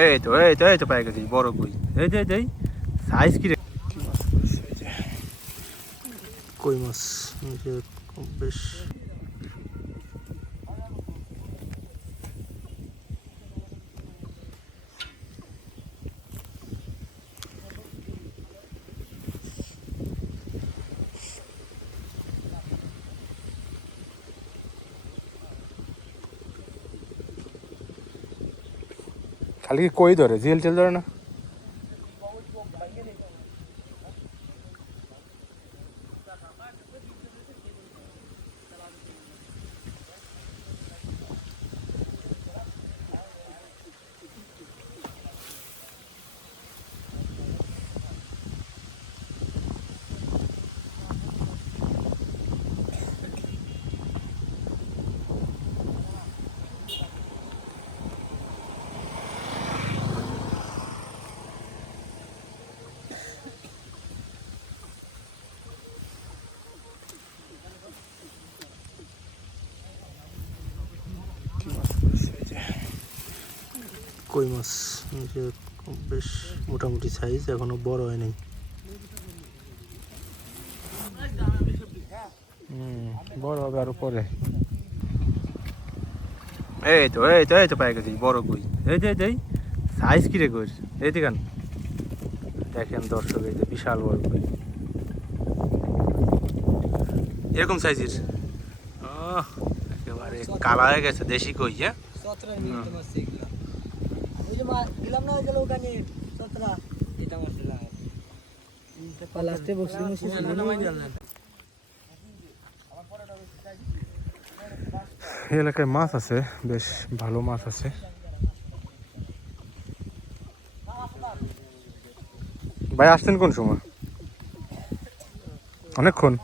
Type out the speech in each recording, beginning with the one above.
এই তো পাই গেছি বড় কই। এই সাইজ কি রে? কই মাছ বেশ খালি কি কই ধরে, জিএল টেল ধরে না? কই মাছ বেশ মোটামুটি সাইজ, এখনো বড় হয় নাই। বড় হবে আরো পরে। এই তো পাই গেছি বড় কই। এই সাইজ কি রে কই? এই দেখেন দর্শক, এই যে বিশাল বড় কই, এরকম সাইজের। একেবারে কালা হয়ে গেছে দেশি কই। হ্যাঁ এই এলাকায় মাছ আছে, বেশ ভালো মাছ আছে। ভাই আসছেন কোন সময়? অনেকক্ষণ।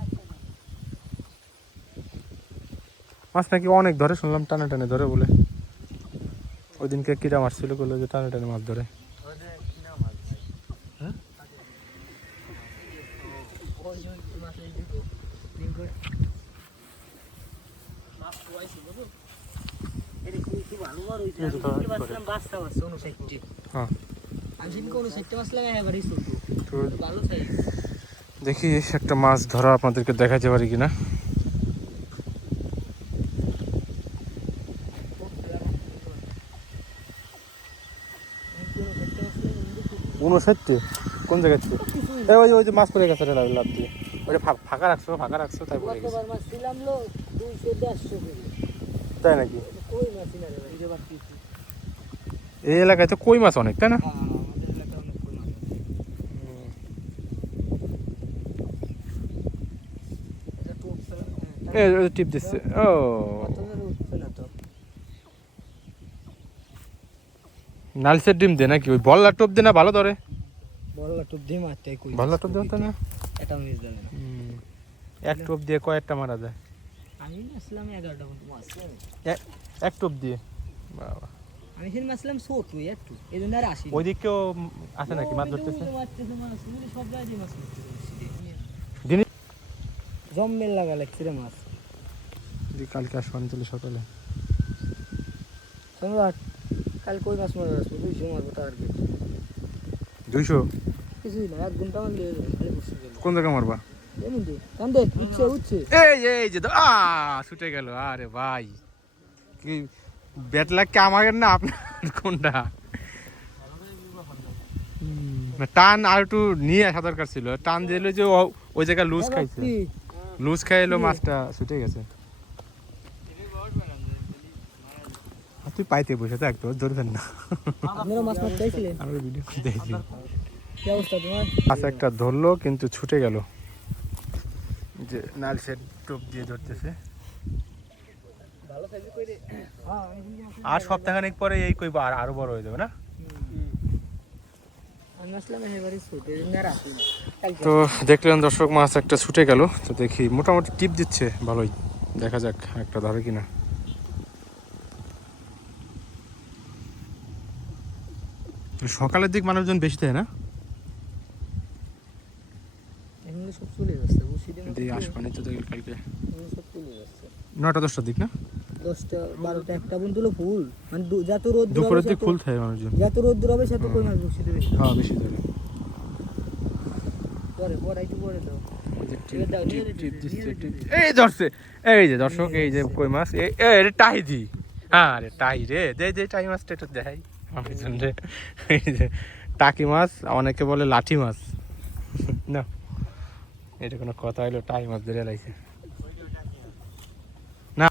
মাছ নাকি অনেক ধরে শুনলাম, টানে টানে ধরে বলে। ওই দিনকে কিরা মারছিল, বললো যে টানে টানে মাছ ধরে। দেখি একটা মাছ ধরা আপনাদেরকে দেখাতে পারি কিনা। উনষাটটি কোন জায়গা থেকে? ওই যে মাছ পড়ে গেছে লাভ দিয়ে, ওইটা ফাঁকা রাখছো তাই পড়ে গেছে। তাই নাকি? এই এলাকায় তো কই মাছ অনেক, তাই না? টিপ দিচ্ছে। ও নালসের ডিম দে নাকি? ওই বল্লার টোপ দে না, ভালো ধরে। বল্লার টোপ দিয়ে মারতে কই, বল্লার টোপ দিতে না, এটা মিস দেবে না। এক টোপ দিয়ে কয়টা মারা যায়? আমি আসলাম 11টা মাছ এক টোপ দিয়ে। বাবা আমি সেদিন মাছলাম ছোট একটু, এই জন্য আর আসি। ওইদিকেও আছে নাকি মাছ ধরতেছে? সব জায়গায় মাছ দিনে জম্মেল লাগা লাগছে রে মাছ। কালকে আসবানি চলে সকালে সম্রাট, কাল কই মাছ মারা আসবো 200 মারবো টার্গেট। 200 কিছুই না, 1 ঘন্টা মারলে খালি বসে গেল। কোন জায়গা মারবা? এমনি কান্দে উঠছে। এই যে ছুটে গেল। আরে ভাই কি ব্যাট লাগকে আমাদের না আপনার কোনটা? টান আর একটু নিয়ে আসা দরকার ছিল। টান দিল যে ওই জায়গায় লুজ খাইছে, লুজ খাইলো, মাছটা ছুটে গেছে। তুই পাইতে বসে থাক, তো ধরবেন না। আমরা ভিডিও দেখছি। মাছ একটা ধরলো কিন্তু ছুটে গেল, যে নালসের টোপ দিয়ে ধরতেছে। আর সপ্তাহখানেক পরে এই কই আরো বড় হয়ে যাবে না? তো দেখলেন দর্শক, মাছ একটা ছুটে গেল। তো দেখি মোটামুটি টিপ দিচ্ছে ভালোই, দেখা যাক একটা ধরে কিনা। সকালের দিক মানুষজন বেশি থাকে না? আসবানি তো কালকে 9টা 10টার দিক না? 10টা 12টা একটা পর্যন্ত হলো ফুল মানে যত রোদ দুপুরের দিকে ফুল থাকে মানুষজন, যত রোদ হবে তত কই মাছ বসিতে বেশি হ্যাঁ বেশি ধরে। পরে একটু পরে দাও এই ধরছে, এই যে দর্শক, এই যে কই মাছ, এটা টাই দি, হ্যাঁ রে টাই রে, যে টাই মাছটা একটু দেখাই মানুষজন রে। এই যে টাকি মাছ, অনেকে বলে লাঠি মাছ, না এটা কোনো কথা হইলো, টাই মাছ ধরে লাইছে না।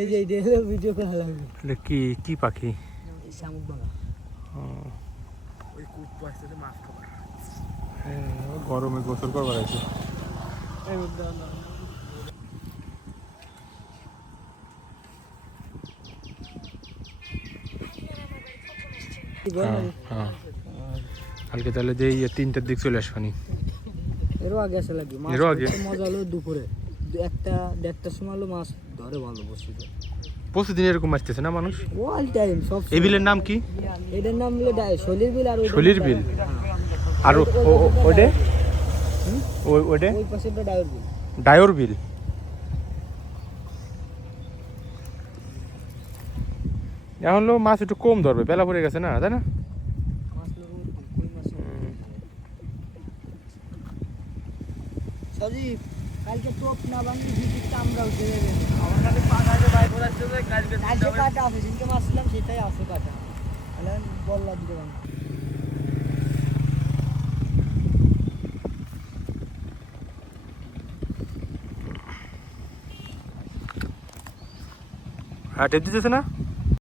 এই যে ভিডিও করা লাগবে এটা কি কি পাখি? শামুক বাংলা গরমে গোসল করবার আছে। কালকে তাহলে যে 3টার দিক চলে আসবানি, এরও আগে আসা লাগবে। মাছ এরও আগে? মজা হলো দুপুরে 1টা-1.5টার সময় হলো মাছ ধরে ভালো বসিতে। প্রতিদিন এরকম আসতেছে না মানুষ? অল টাইম সব। এই বিলের নাম কি? এটার নাম হলো শলির বিল। আর শলির বিল, আর ওইটা ওইটা ওই পাশেরটা ডায়র বিল। ডায়র বিল। এখন হলো মাছ একটু কম ধরবে, বেলা পড়ে গেছে না, তাই না? সজীব কালকে টোপ না বানিয়ে ভিডিওটা আমরা উঠে যাবে। কালকে কাটা আছে, যেদিনকে মাছ ছিলাম সেটাই আছে কাটা। তাহলে বললা দিতে পারবো। হ্যাঁ টেপ দিতেছে না?